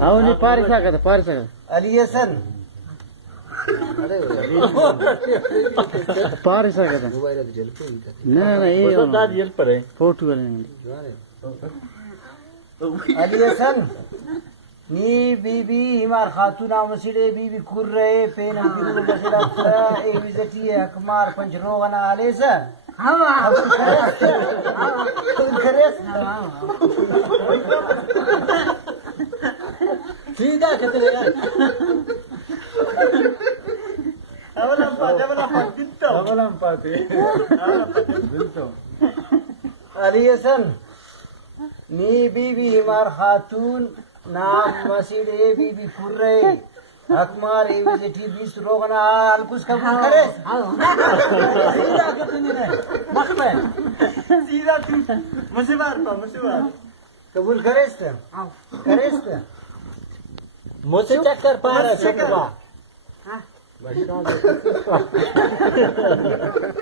हो नाही पारिसा का पारिसा का अली हसन पारिसा का नहीं नहीं ये दाद जेल पर है फोटो अली हसन नी बीबी हिमार खातूना मसीडे बीबी कुर्रे पेन बिरुल बसला ए विजती हकमार पंचरोगना आलेस सीधा कहते यार अली हसन नी बीबी हिमार खातून नाम मसीडे बीबी कुर्रे हकमार ए विजती 20 रोगना अलकुस कबूल करे सीधा कहते नहीं मस्त है सीधा तू मुझे मार कबूल करेस मुझसे चक्कर पा रहा है